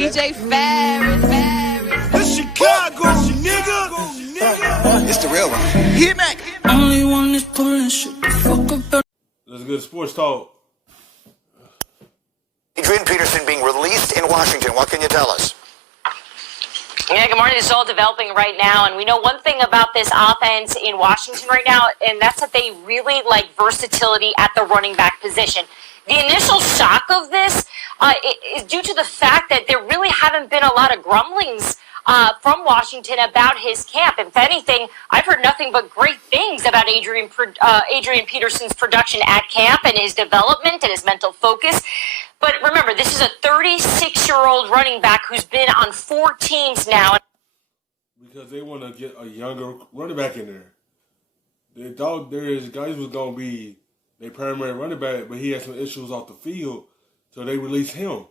DJ Ferris. It's Chicago, nigga. It's the real one. Hit me. Only one is pulling shit the fuck up. Let's get sports talk. Adrian Peterson being released in Washington. What can you tell us? Yeah, good morning. This is all developing right now, and we know one thing about this offense in Washington right now, and that's that they really like versatility at the running back position. The initial shock of this is due to the fact that there really haven't been a lot of grumblings from Washington about his camp. If anything, I've heard nothing but great things about Adrian Peterson's production at camp and his development and his mental focus. But remember, this is a 36-year-old running back who's been on 4 teams now. Because they want to get a younger running back in there. They thought guys was going to be their primary running back, but he had some issues off the field, so they released him.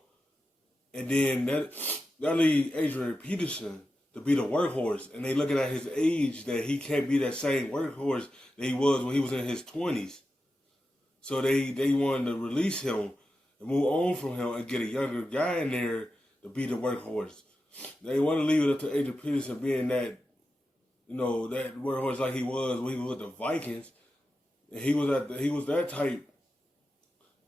And then that leads Adrian Peterson to be the workhorse. And they looking at his age that he can't be that same workhorse that he was when he was in his 20s. So they wanted to release him and move on from him and get a younger guy in there to be the workhorse. They want to leave it up to Adrian Peterson being that, that workhorse like he was when he was with the Vikings. And he was that type.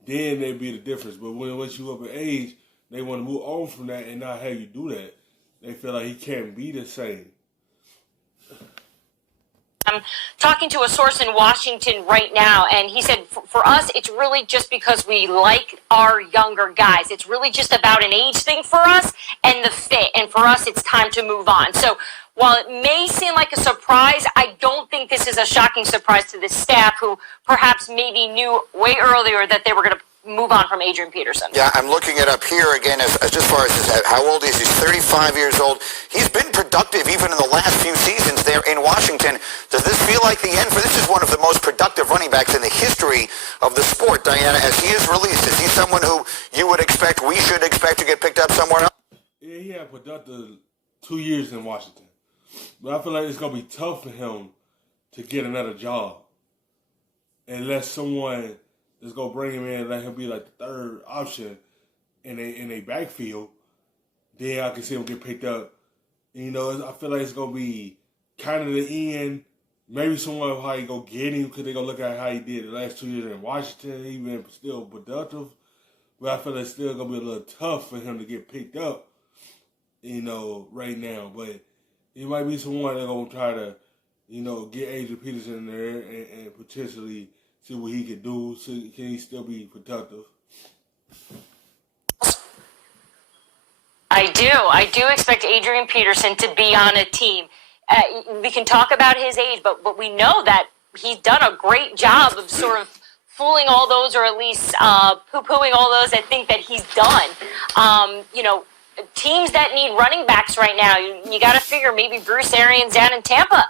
Then they'd be the difference. But once you up in age, they want to move on from that and not have you do that. They feel like he can't be the same. I'm talking to a source in Washington right now, and he said, for us, it's really just because we like our younger guys. It's really just about an age thing for us and the fit. And for us, it's time to move on. So while it may seem like a surprise, I don't think this is a shocking surprise to the staff who perhaps maybe knew way earlier that they were going to move on from Adrian Peterson. Yeah, I'm looking it up here again as far as how old he is. He's 35 years old. He's been productive even in the last few seasons there in Washington. Does this feel like the end for this? Is one of the most productive running backs in the history of the sport, Diana, as he is released. Is he someone who you would expect, we should expect to get picked up somewhere else? Yeah, he had productive 2 years in Washington. But I feel like it's going to be tough for him to get another job unless someone is going to bring him in and let him be like the third option in a backfield. Then I can see him get picked up. I feel like it's going to be kind of the end. Maybe someone how he go get him because they're going to look at how he did the last 2 years in Washington. He's been still productive. But I feel like it's still going to be a little tough for him to get picked up, right now. But it might be someone that's going to try to, get Adrian Peterson in there and potentially see what he can do. So can he still be productive? I do expect Adrian Peterson to be on a team. We can talk about his age, but we know that he's done a great job of sort of fooling all those, or at least poo-pooing all those that think that he's done. Teams that need running backs right now, you got to figure maybe Bruce Arians down in Tampa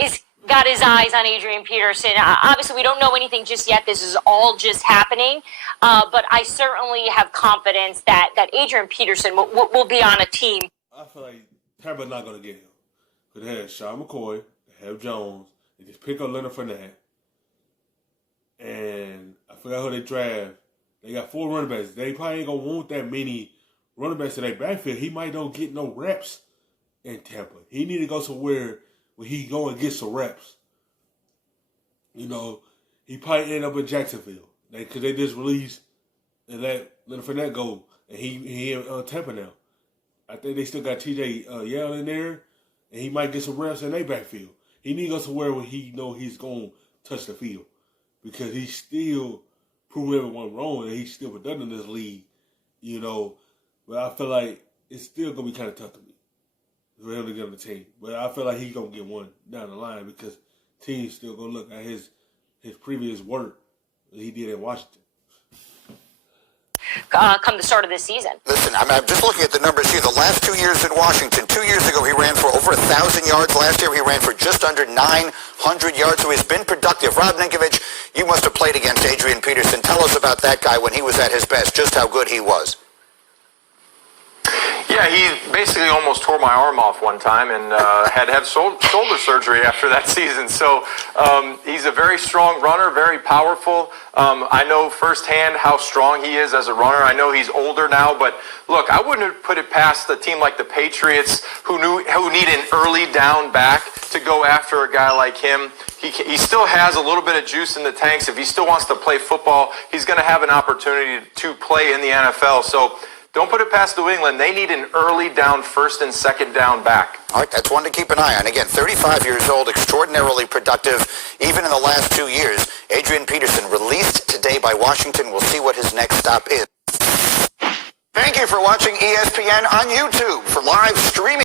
is got his eyes on Adrian Peterson. Obviously, we don't know anything just yet. This is all just happening. But I certainly have confidence that Adrian Peterson will be on a team. I feel like Tampa's not going to get him. Because they have Sean McCoy, they have Jones, they just pick up Leonard Fournette. And I forgot who they draft. They got 4 running backs. They probably ain't going to want that many running backs in their backfield. He might don't get no reps in Tampa. He need to go somewhere where he go and get some reps. He probably end up in Jacksonville. Because they just released and let Leonard Fournette go. And he in Tampa now. I think they still got TJ Yell in there. And he might get some reps in their backfield. He need to go somewhere where he know he's going to touch the field. Because he's still proving everyone wrong. And he's still productive in this league. But I feel like it's still going to be kind of tough to me for him to get on the team. But I feel like he's going to get one down the line because teams still going to look at his previous work that he did in Washington. Come the start of this season. Listen, I'm just looking at the numbers here. The last 2 years in Washington, 2 years ago he ran for over 1,000 yards. Last year he ran for just under 900 yards, so he's been productive. Rob Ninkovich, you must have played against Adrian Peterson. Tell us about that guy when he was at his best, just how good he was. Yeah, Yeah, he basically almost tore my arm off one time and had to have shoulder surgery after that season. So he's a very strong runner, very powerful. I know firsthand how strong he is as a runner. I know he's older now, but look, I wouldn't have put it past a team like the Patriots who need an early down back to go after a guy like him. He still has a little bit of juice in the tanks. If he still wants to play football, he's going to have an opportunity to play in the NFL. So don't put it past New England. They need an early down, first and second down back. All right, that's one to keep an eye on. Again, 35 years old, extraordinarily productive, even in the last 2 years. Adrian Peterson released today by Washington. We'll see what his next stop is. Thank you for watching ESPN on YouTube. For live streaming